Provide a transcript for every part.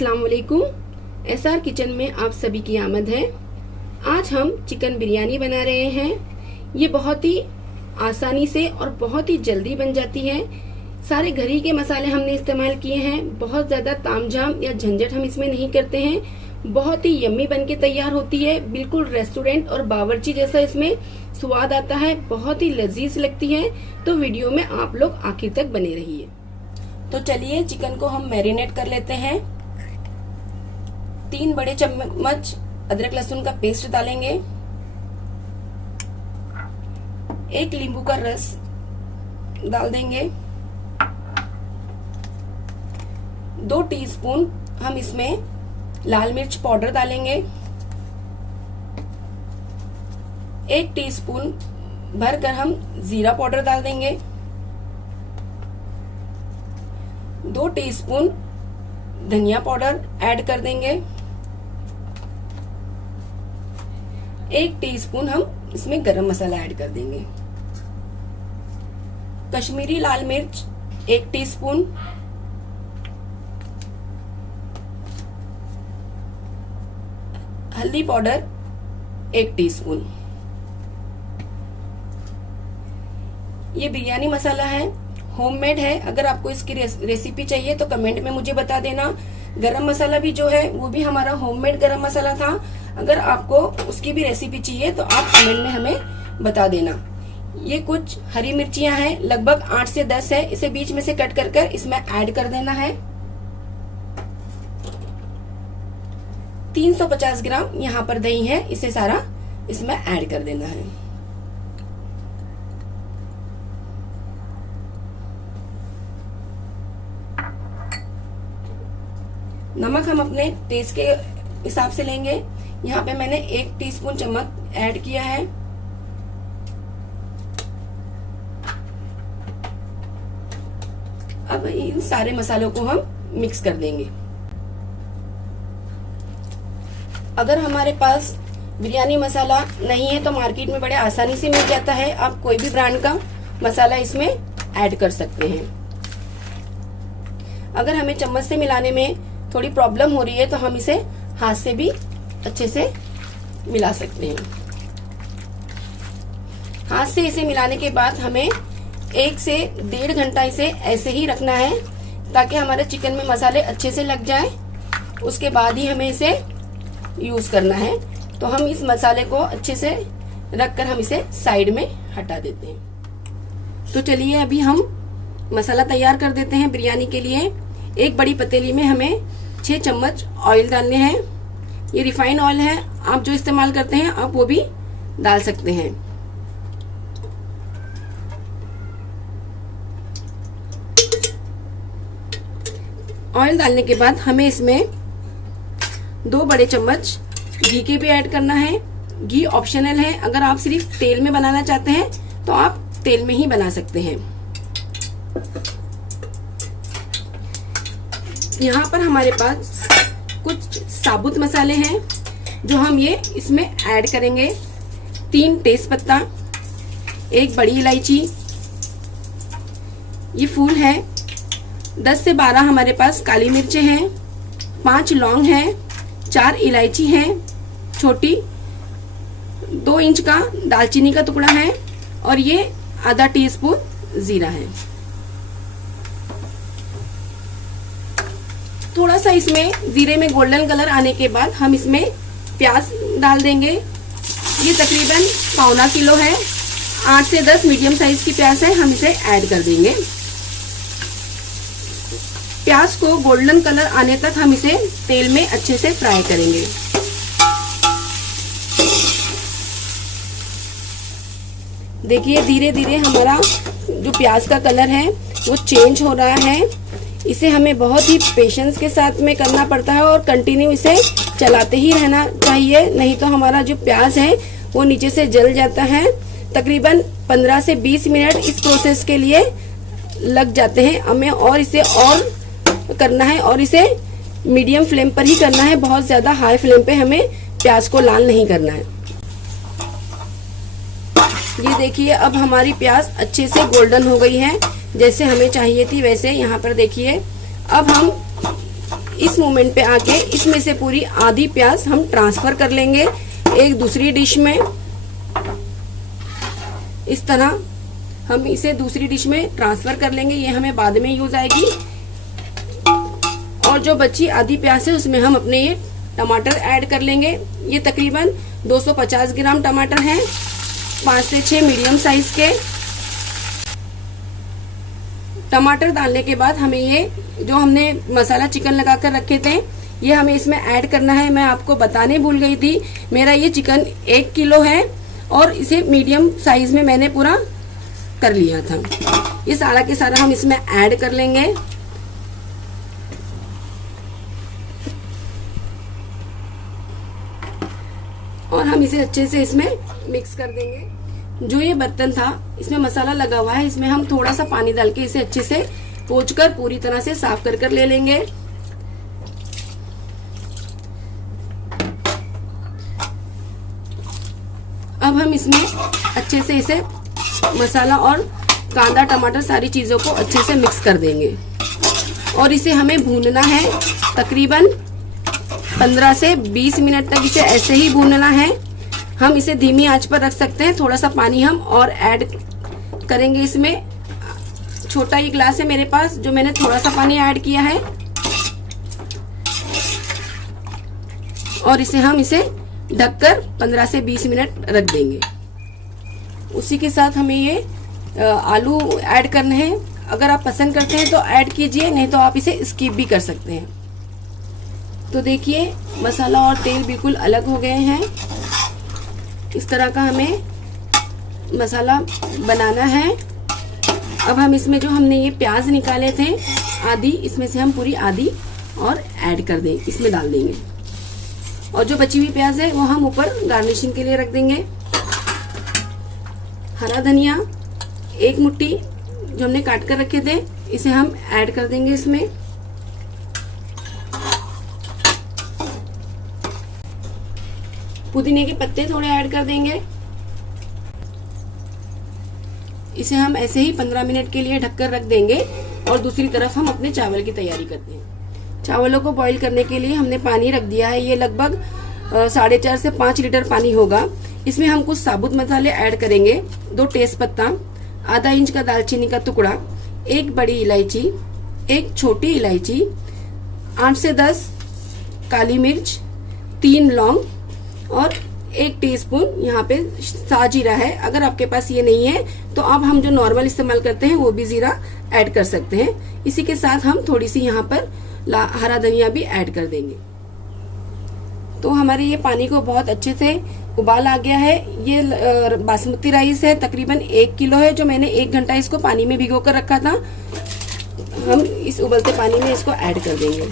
अस्सलाम वालेकुम। SR kitchen में आप सभी की आमद है। आज हम चिकन बिरयानी बना रहे हैं। ये बहुत ही आसानी से और बहुत ही जल्दी बन जाती है। सारे घर ही के मसाले हमने इस्तेमाल किए हैं। बहुत ज्यादा तामझाम या झंझट हम इसमें नहीं करते हैं। बहुत ही यम्मी बन के तैयार होती है। बिल्कुल रेस्टोरेंट और बावर्ची जैसा इसमें स्वाद आता है। बहुत ही लजीज लगती है। तो वीडियो में आप लोग आखिर तक बने रहिए। तो चलिए चिकन को हम मैरिनेट कर लेते हैं। 3 बड़े चम्मच अदरक लहसुन का पेस्ट डालेंगे। 1 नींबू का रस डाल देंगे। 2 टीस्पून हम इसमें लाल मिर्च पाउडर डालेंगे। 1 टीस्पून भरकर हम जीरा पाउडर डाल देंगे। 2 टीस्पून धनिया पाउडर ऐड कर देंगे। 1 टीस्पून हम इसमें गरम मसाला ऐड कर देंगे। कश्मीरी लाल मिर्च 1 टीस्पून, हल्दी पाउडर 1 टीस्पून। ये बिरयानी मसाला है, होममेड है। अगर आपको इसकी रेसिपी चाहिए तो कमेंट में मुझे बता देना। गरम मसाला भी जो है वो भी हमारा होममेड गरम मसाला था। अगर आपको उसकी भी रेसिपी चाहिए तो आप कमेंट में हमें बता देना। ये कुछ हरी मिर्चियां हैं, लगभग 8 से 10 है। इसे बीच में से कट कर कर इसमें ऐड कर देना है। 350 ग्राम यहाँ पर दही है, इसे सारा इसमें ऐड कर देना है। नमक हम अपने टेस्ट के हिसाब से लेंगे। यहाँ पे मैंने 1 टीस्पून चम्मच ऐड किया है। अब इन सारे मसालों को हम मिक्स कर देंगे। अगर हमारे पास बिरयानी मसाला नहीं है तो मार्केट में बड़े आसानी से मिल जाता है। आप कोई भी ब्रांड का मसाला इसमें ऐड कर सकते हैं। अगर हमें चम्मच से मिलाने में थोड़ी प्रॉब्लम हो रही है तो हम इसे हाथ से भी अच्छे से मिला सकते हैं। हाथ से इसे मिलाने के बाद हमें 1 से 1.5 घंटा इसे ऐसे ही रखना है ताकि हमारे चिकन में मसाले अच्छे से लग जाए। उसके बाद ही हमें इसे यूज करना है। तो हम इस मसाले को अच्छे से रखकर हम इसे साइड में हटा देते हैं। तो चलिए अभी हम मसाला तैयार कर देते हैं बिरयानी के लिए। एक बड़ी पतीली में हमें 6 चम्मच ऑयल डालने हैं। ये रिफाइंड ऑयल है, आप जो इस्तेमाल करते हैं आप वो भी डाल सकते हैं। ऑयल डालने के बाद हमें इसमें 2 बड़े चम्मच घी के भी ऐड करना है। घी ऑप्शनल है, अगर आप सिर्फ तेल में बनाना चाहते हैं तो आप तेल में ही बना सकते हैं। यहाँ पर हमारे पास कुछ साबुत मसाले हैं जो हम ये इसमें ऐड करेंगे। 3 तेजपत्ता, 1 बड़ी इलायची, ये फूल है। 10 से 12 हमारे पास काली मिर्चें हैं। 5 लौंग हैं, 4 इलायची हैं छोटी, 2 इंच का दालचीनी का टुकड़ा है और ये आधा टीस्पून जीरा है। थोड़ा सा इसमें जीरे में गोल्डन कलर आने के बाद हम इसमें प्याज डाल देंगे। ये तकरीबन 1.25 किलो है। 8 से 10 मीडियम साइज की प्याज है, हम इसे ऐड कर देंगे। प्याज को गोल्डन कलर आने तक हम इसे तेल में अच्छे से फ्राई करेंगे। देखिए धीरे धीरे हमारा जो प्याज का कलर है वो चेंज हो रहा है। इसे हमें बहुत ही पेशेंस के साथ में करना पड़ता है और कंटिन्यू इसे चलाते ही रहना चाहिए, नहीं तो हमारा जो प्याज है वो नीचे से जल जाता है। तकरीबन 15 से 20 मिनट इस प्रोसेस के लिए लग जाते हैं हमें और इसे और करना है और इसे मीडियम फ्लेम पर ही करना है। बहुत ज्यादा हाई फ्लेम पे हमें प्याज को लाल नहीं करना है। ये देखिए अब हमारी प्याज अच्छे से गोल्डन हो गई है, जैसे हमें चाहिए थी वैसे। यहाँ पर देखिए अब हम इस मोमेंट पे आके इसमें से पूरी आधी प्याज हम ट्रांसफर कर लेंगे एक दूसरी डिश में। इस तरह हम इसे दूसरी डिश में ट्रांसफर कर लेंगे, ये हमें बाद में यूज आएगी। और जो बची आधी प्याज है उसमें हम अपने ये टमाटर ऐड कर लेंगे। ये तकरीबन 250 ग्राम टमाटर हैं, 5 से 6 मीडियम साइज के। टमाटर डालने के बाद हमें ये जो हमने मसाला चिकन लगा कर रखे थे ये हमें इसमें ऐड करना है। मैं आपको बताने भूल गई थी, मेरा ये चिकन 1 किलो है और इसे मीडियम साइज में मैंने पूरा कर लिया था। ये सारा के सारा हम इसमें ऐड कर लेंगे। और हम इसे अच्छे से इसमें मिक्स कर देंगे। जो ये बर्तन था इसमें मसाला लगा हुआ है, इसमें हम थोड़ा सा पानी डाल के इसे अच्छे से पोंछकर पूरी तरह से साफ कर ले लेंगे। अब हम इसमें अच्छे से इसे मसाला और कांदा टमाटर सारी चीजों को अच्छे से मिक्स कर देंगे और इसे हमें भूनना है तकरीबन 15 से 20 मिनट तक। इसे ऐसे ही भूनना है। हम इसे धीमी आंच पर रख सकते हैं। थोड़ा सा पानी हम और ऐड करेंगे इसमें। छोटा ये ग्लास है मेरे पास, जो मैंने थोड़ा सा पानी ऐड किया है। और इसे हम ढककर 15 से 20 मिनट रख देंगे। उसी के साथ हमें ये आलू ऐड करने हैं। अगर आप पसंद करते हैं तो ऐड कीजिए, नहीं तो आप इसे स्किप भी कर सकते हैं। तो देखिए मसाला और तेल बिल्कुल अलग हो गए हैं। इस तरह का हमें मसाला बनाना है। अब हम इसमें जो हमने ये प्याज निकाले थे आधी, इसमें से हम पूरी आधी और ऐड कर दें, इसमें डाल देंगे। और जो बची हुई प्याज है वो हम ऊपर गार्निशिंग के लिए रख देंगे। हरा धनिया 1 मुट्ठी जो हमने काट कर रखे थे इसे हम ऐड कर देंगे इसमें। पुदीने के पत्ते थोड़े ऐड कर देंगे। इसे हम ऐसे ही 15 मिनट के लिए ढककर रख देंगे। और दूसरी तरफ हम अपने चावल की तैयारी करते हैं। चावलों को बॉईल करने के लिए हमने पानी रख दिया है। ये लगभग 4.5 से 5 लीटर पानी होगा। इसमें हम कुछ साबुत मसाले ऐड करेंगे। 2 तेज पत्ता, आधा इंच का दालचीनी का टुकड़ा, 1 बड़ी इलायची, 1 छोटी इलायची, 8 से 10 काली मिर्च, 3 लौंग और 1 टीस्पून यहाँ पे साजीरा है। अगर आपके पास ये नहीं है तो आप हम जो नॉर्मल इस्तेमाल करते हैं वो भी जीरा ऐड कर सकते हैं। इसी के साथ हम थोड़ी सी यहाँ पर हरा धनिया भी ऐड कर देंगे। तो हमारे ये पानी को बहुत अच्छे से उबाल आ गया है। ये बासमती राइस है, तकरीबन 1 किलो है, जो मैंने 1 घंटा इसको पानी में भिगो कर रखा था। हम इस उबलते पानी में इसको ऐड कर देंगे।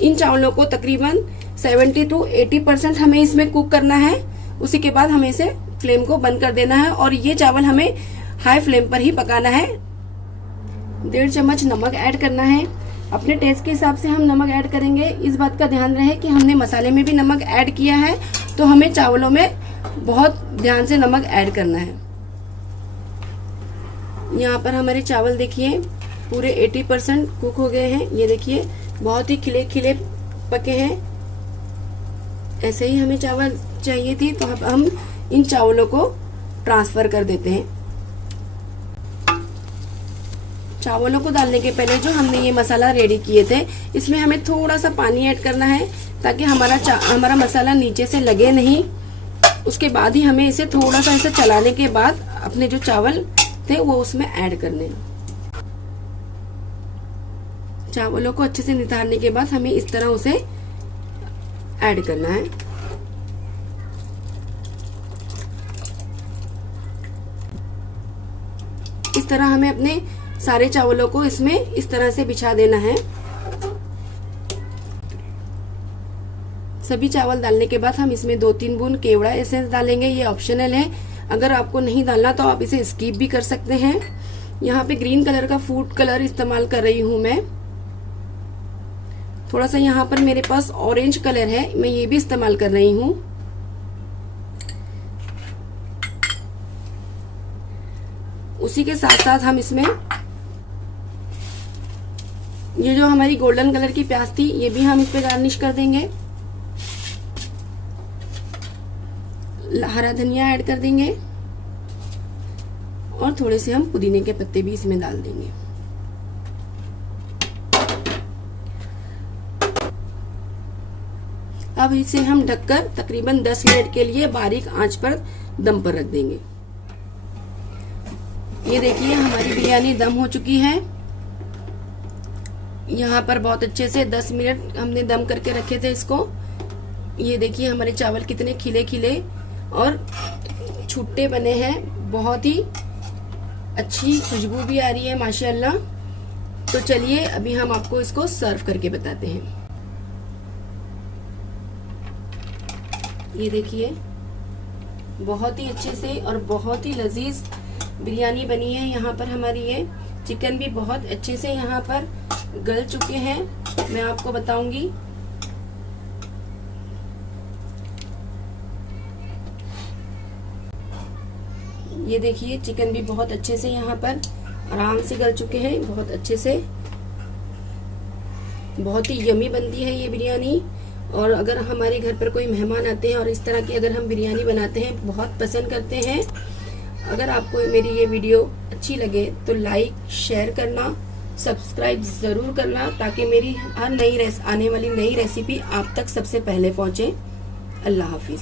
इन चावलों को तकरीबन 70 to 80% हमें इसमें कुक करना है। उसी के बाद हमें इसे फ्लेम को बंद कर देना है और ये चावल हमें हाई फ्लेम पर ही पकाना है। 1.5 चम्मच नमक ऐड करना है। अपने टेस्ट के हिसाब से हम नमक ऐड करेंगे। इस बात का ध्यान रहे कि हमने मसाले में भी नमक ऐड किया है, तो हमें चावलों में बहुत ध्यान से नमक ऐड करना है। यहाँ पर हमारे चावल देखिए पूरे 80% कुक हो गए हैं। ये देखिए बहुत ही खिले खिले पके हैं। ऐसे ही हमें चावल चाहिए थी, तो हम इन चावलों को ट्रांसफर कर देते हैं। चावलों को डालने के पहले जो हमने ये मसाला रेडी किए थे इसमें हमें थोड़ा सा पानी ऐड करना है ताकि हमारा मसाला नीचे से लगे नहीं। उसके बाद ही हमें इसे थोड़ा सा ऐसे चलाने के बाद अपने जो चावल थे वो उसमें ऐड करने हैं। चावलों को अच्छे से नितारने के बाद हमें इस तरह उसे ऐड करना है। इस तरह हमें अपने सारे चावलों को इसमें इस तरह से बिछा देना है। सभी चावल डालने के बाद हम इसमें 2-3 बूंद केवड़ा एसेंस डालेंगे। ये ऑप्शनल है, अगर आपको नहीं डालना तो आप इसे स्किप भी कर सकते हैं। यहाँ पे ग्रीन कलर का फूड कलर इस्तेमाल कर रही हूँ मैं। थोड़ा सा यहाँ पर मेरे पास ऑरेंज कलर है, मैं ये भी इस्तेमाल कर रही हूँ। उसी के साथ साथ हम इसमें ये जो हमारी गोल्डन कलर की प्याज थी ये भी हम इस पे गार्निश कर देंगे। हरा धनिया ऐड कर देंगे और थोड़े से हम पुदीने के पत्ते भी इसमें डाल देंगे। अब इसे हम ढककर तकरीबन 10 मिनट के लिए बारीक आंच पर दम पर रख देंगे। ये देखिए हमारी बिरयानी दम हो चुकी है। यहाँ पर बहुत अच्छे से 10 मिनट हमने दम करके रखे थे इसको। ये देखिए हमारे चावल कितने खिले खिले और छुट्टे बने हैं, बहुत ही अच्छी खुशबू भी आ रही है माशाल्लाह। तो चलिए अभी हम आपको इसको सर्व करके बताते हैं। ये देखिए बहुत ही अच्छे से और बहुत ही लजीज बिरयानी बनी है। यहाँ पर हमारी ये चिकन भी बहुत अच्छे से यहाँ पर गल चुके हैं, मैं आपको बताऊंगी। ये देखिए चिकन भी बहुत अच्छे से यहाँ पर आराम से गल चुके हैं, बहुत अच्छे से। बहुत ही यमी बनती है ये बिरयानी। और अगर हमारे घर पर कोई मेहमान आते हैं और इस तरह की अगर हम बिरयानी बनाते हैं, बहुत पसंद करते हैं। अगर आपको मेरी ये वीडियो अच्छी लगे तो लाइक शेयर करना, सब्सक्राइब जरूर करना, ताकि मेरी हर आने वाली नई रेसिपी आप तक सबसे पहले पहुंचे। अल्लाह हाफिज।